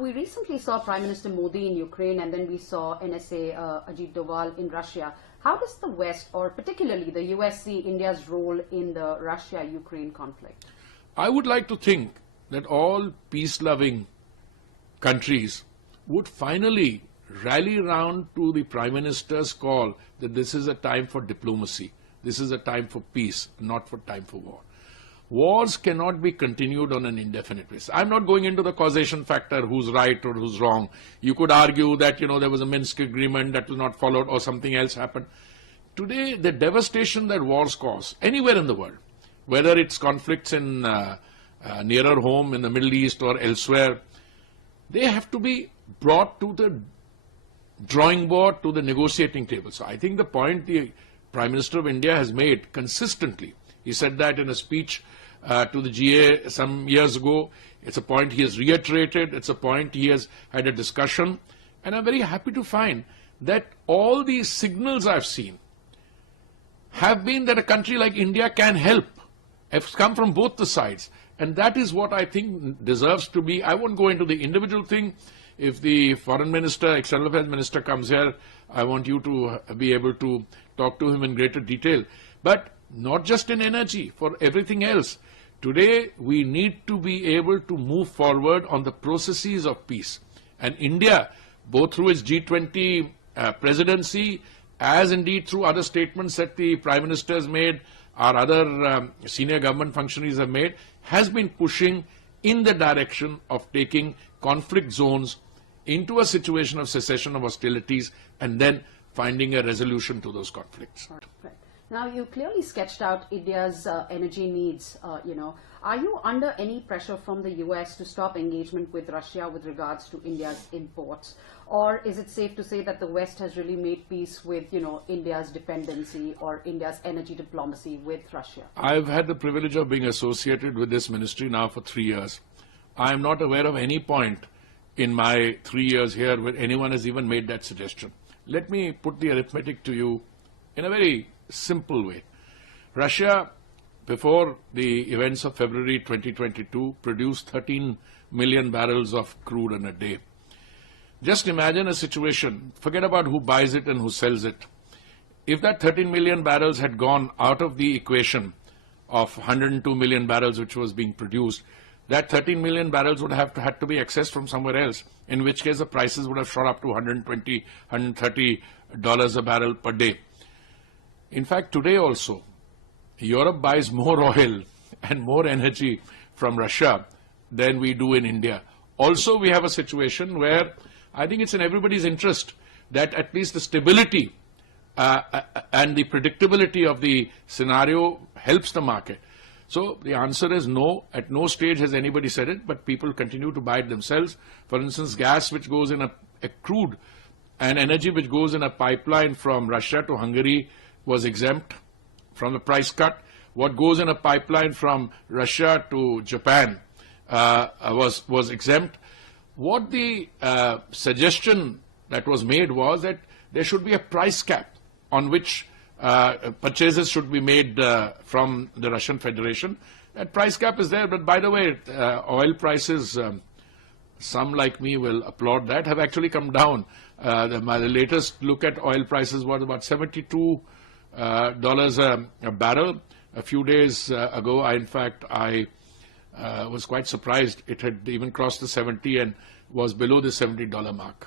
we recently saw Prime Minister Modi in Ukraine, and then we saw NSA Ajit Doval in Russia. How does the West, or particularly the US, see India's role in the Russia-Ukraine conflict? I would like to think that all peace-loving countries would finally rally round to the Prime Minister's call that this is a time for diplomacy. This is a time for peace, not for time for war. Wars cannot be continued on an indefinite basis. I'm not going into the causation factor, who's right or who's wrong. You could argue that, there was a Minsk agreement that was not followed or something else happened. Today, the devastation that wars cause anywhere in the world, whether it's conflicts in nearer home in the Middle East or elsewhere, they have to be brought to the drawing board, to the negotiating table. So I think the point the Prime Minister of India has made consistently, he said that in a speech to the GA some years ago. It's a point he has reiterated. It's a point he has had a discussion. And I'm very happy to find that all these signals I've seen have been that a country like India can help. Have come from both the sides. And that is what I think deserves to be. I won't go into the individual thing. If the Foreign Minister, External Affairs Minister comes here, I want you to be able to talk to him in greater detail. But not just in energy, for everything else. Today, we need to be able to move forward on the processes of peace. And India, both through its G20 presidency, as indeed through other statements that the Prime Minister has made, our other senior government functionaries have made, has been pushing in the direction of taking conflict zones into a situation of cessation of hostilities and then finding a resolution to those conflicts. Right. Now, you clearly sketched out India's energy needs, Are you under any pressure from the US to stop engagement with Russia with regards to India's imports? Or is it safe to say that the West has really made peace with, India's dependency or India's energy diplomacy with Russia? I've had the privilege of being associated with this ministry now for 3 years. I am not aware of any point in my 3 years here where anyone has even made that suggestion. Let me put the arithmetic to you in a very simple way. Russia, before the events of February 2022, produced 13 million barrels of crude in a day. Just imagine a situation, forget about who buys it and who sells it. If that 13 million barrels had gone out of the equation of 102 million barrels which was being produced, that 13 million barrels would have had to be accessed from somewhere else, in which case the prices would have shot up to $120, $130 a barrel per day. In fact, today also, Europe buys more oil and more energy from Russia than we do in India. Also, we have a situation where I think it's in everybody's interest that at least the stability and the predictability of the scenario helps the market. So the answer is no. At no stage has anybody said it, but people continue to buy it themselves. For instance, gas which goes in a crude and energy which goes in a pipeline from Russia to Hungary was exempt from the price cut. What goes in a pipeline from Russia to Japan was exempt. What the suggestion that was made was that there should be a price cap on which purchases should be made from the Russian Federation. That price cap is there, but by the way, oil prices, some like me will applaud that, have actually come down. My latest look at oil prices was about $72 a barrel. A few days ago, I was quite surprised. It had even crossed the 70 and was below the $70 mark.